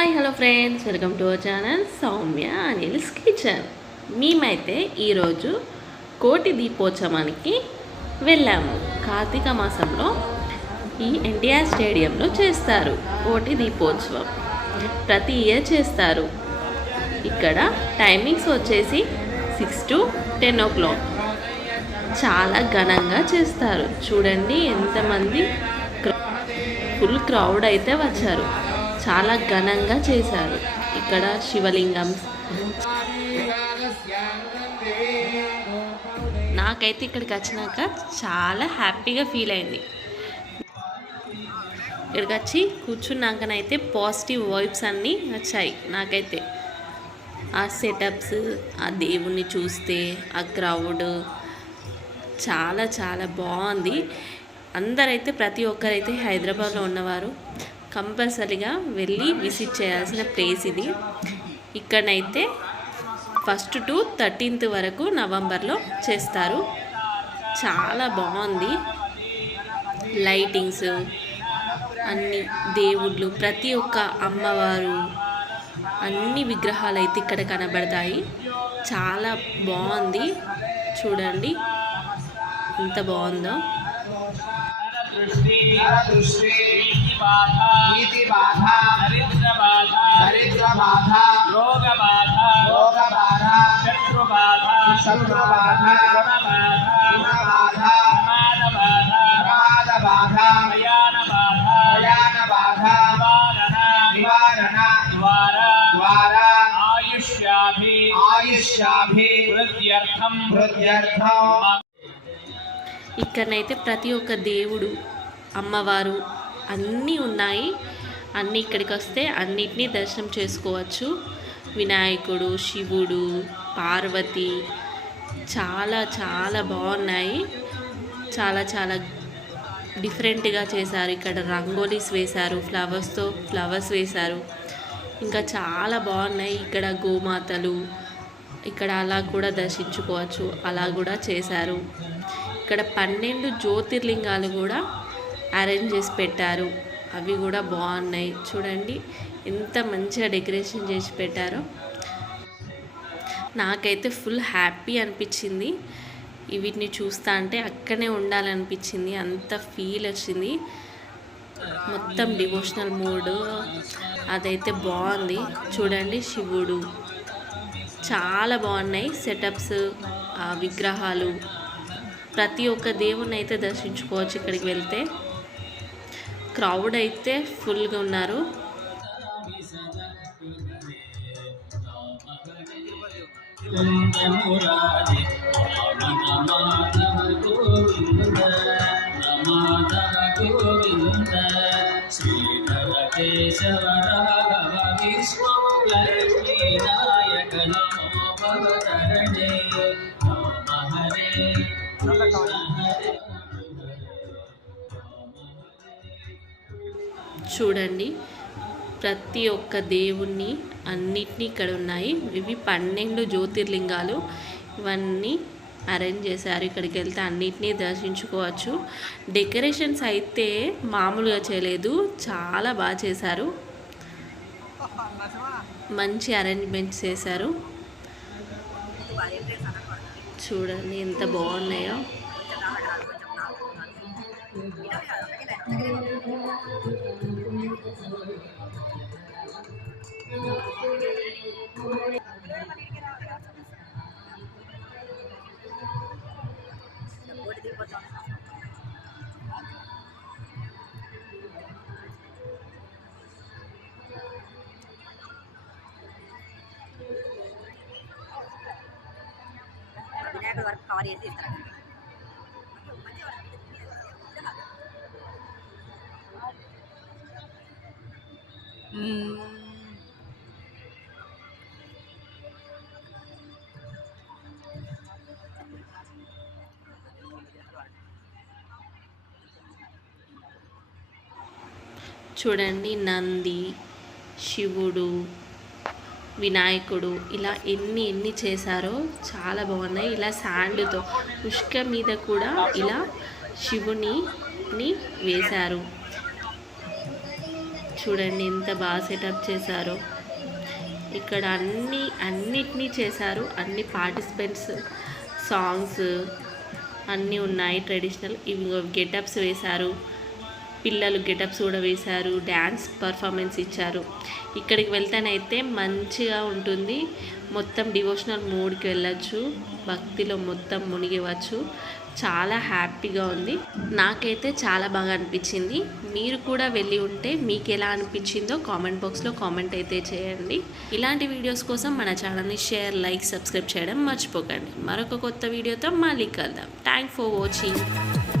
Hi hello friends welcome to our channel Soumya Anil's kitchen మేమైతే ఈరోజు కోటి దీపోత్సవానికి వెళ్ళాము. కార్తీక మాసంలో ఈ ఎన్టీఆర్ స్టేడియంలో చేస్తారు కోటి దీపోత్సవం. ప్రతి ఇయర్ చేస్తారు. ఇక్కడ టైమింగ్స్ వచ్చేసి six to ten o'clock చాలా ఘనంగా చేస్తారు. చూడండి ఎంతమంది ఫుల్ క్రౌడ్ అయితే వచ్చారు. చాలా ఘనంగా చేశారు. ఇక్కడ శివలింగం. నాకైతే ఇక్కడికి వచ్చినాక చాలా హ్యాపీగా ఫీల్ అయింది. ఇక్కడికి వచ్చి కూర్చున్నాకనైతే పాజిటివ్ వైబ్స్ అన్నీ వచ్చాయి నాకైతే. ఆ సెటప్స్ ఆ దేవుణ్ణి చూస్తే ఆ క్రౌడ్ చాలా చాలా బాగుంది. అందరైతే ప్రతి ఒక్కరైతే హైదరాబాద్లో ఉన్నవారు కంపల్సరీగా వెళ్ళి విజిట్ చేయాల్సిన ప్లేస్ ఇది. ఇక్కడనైతే ఫస్ట్ టు థర్టీన్త్ వరకు నవంబర్లో చేస్తారు. చాలా బాగుంది. లైటింగ్స్ అన్ని దేవుళ్ళు ప్రతి ఒక్క అమ్మవారు అన్ని విగ్రహాలు అయితే ఇక్కడ కనబడతాయి. చాలా బాగుంది. చూడండి. ఎంత బాగుందో. బాధ. నీతి బాధ దరిద్ర బాధ దరిద్ర బాధ రోగ బాధ రోగ బాధ శత్రు బాధ శత్రు బాధ గుణ బాధ గుణ బాధ ప్రమాద బాధ ప్రమాద బాధ ప్రయాణ బాధ ప్రయాణ బాధ నివారణ. నివారణ. ద్వారా. ద్వారా. ఆయుష్యాభి. ఆయుష్యాభి. వృద్ధ్యర్థం. వృద్ధ్యర్థం. ఇక్కడనైతే ప్రతి ఒక్క దేవుడు అమ్మవారు అన్నీ ఉన్నాయి. అన్నీ ఇక్కడికి వస్తే అన్నిటినీ దర్శనం చేసుకోవచ్చు. వినాయకుడు శివుడు పార్వతి చాలా చాలా బాగున్నాయి. చాలా చాలా డిఫరెంట్గా చేశారు. ఇక్కడ రంగోలీస్ వేశారు ఫ్లవర్స్తో ఫ్లవర్స్ వేశారు. ఇంకా చాలా బాగున్నాయి. ఇక్కడ గోమాతలు ఇక్కడ అలా కూడా దర్శించుకోవచ్చు. అలా కూడా చేశారు. ఇక్కడ పన్నెండు జ్యోతిర్లింగాలు కూడా అరేంజ్ చేసి పెట్టారు. అవి కూడా బాగున్నాయి. చూడండి ఎంత మంచిగా డెకరేషన్ చేసి పెట్టారో. నాకైతే ఫుల్ హ్యాపీ అనిపించింది. వీటిని చూస్తా అంటే అక్కడనే ఉండాలనిపించింది. అంత ఫీల్ వచ్చింది. మొత్తం డివోషనల్ మూడ్. అదైతే బాగుంది. చూడండి శివుడు. చాలా బాగున్నాయి సెటప్స్ ఆ విగ్రహాలు. ప్రతి ఒక్క దేవుని అయితే దర్శించుకోవచ్చు ఇక్కడికి వెళ్తే. క్రౌడ్ అయితే ఫుల్గా ఉన్నారు. రాఘవ లక్ష్మీ నాయక నమో భవతరణే రామ హరే చూడండి. ప్రతి ఒక్క దేవుణ్ణి అన్నిటినీ ఇక్కడ ఉన్నాయి. ఇవి పన్నెండు జ్యోతిర్లింగాలు. ఇవన్నీ అరేంజ్ చేశారు. ఇక్కడికి వెళ్తే అన్నిటినీ దర్శించుకోవచ్చు. డెకరేషన్స్ అయితే మామూలుగా చేయలేదు. చాలా బాగా చేశారు. మంచి అరేంజ్మెంట్స్ చేశారు. చూడండి ఎంత బాగున్నాయో. వినాయకుడి వరకు కవర్ చేసి ఇస్తారు చూడండి నంది శివుడు వినాయకుడు ఇలా ఎన్ని ఎన్ని చేశారో చాలా బాగున్నాయి. ఇలా శాండ్తో ఉష్క మీద కూడా ఇలా శివుని వేశారు. చూడండి ఎంత బాగా సెటప్ చేశారో. ఇక్కడ అన్ని అన్నిటినీ చేశారు. అన్ని పార్టిసిపెంట్స్ సాంగ్స్ అన్నీ ఉన్నాయి ట్రెడిషనల్ ఇవి గెటప్స్ వేశారు. పిల్లలు గెటప్స్ కూడా వేశారు డ్యాన్స్ పర్ఫార్మెన్స్ ఇచ్చారు. ఇక్కడికి వెళ్తేనైతే మంచిగా ఉంటుంది. మొత్తం డివోషనల్ మూడ్కి వెళ్ళచ్చు భక్తిలో మొత్తం మునిగివచ్చు. చాలా హ్యాపీగా ఉంది. నాకైతే చాలా బాగా అనిపించింది. మీరు కూడా వెళ్ళి ఉంటే మీకు ఎలా అనిపించిందో కామెంట్ బాక్స్లో కామెంట్ అయితే చేయండి. ఇలాంటి వీడియోస్ కోసం మన ఛానల్ని షేర్ లైక్ సబ్స్క్రైబ్ చేయడం మర్చిపోకండి. మరొక కొత్త వీడియోతో మళ్ళీ కలుద్దాం. Thank for watching.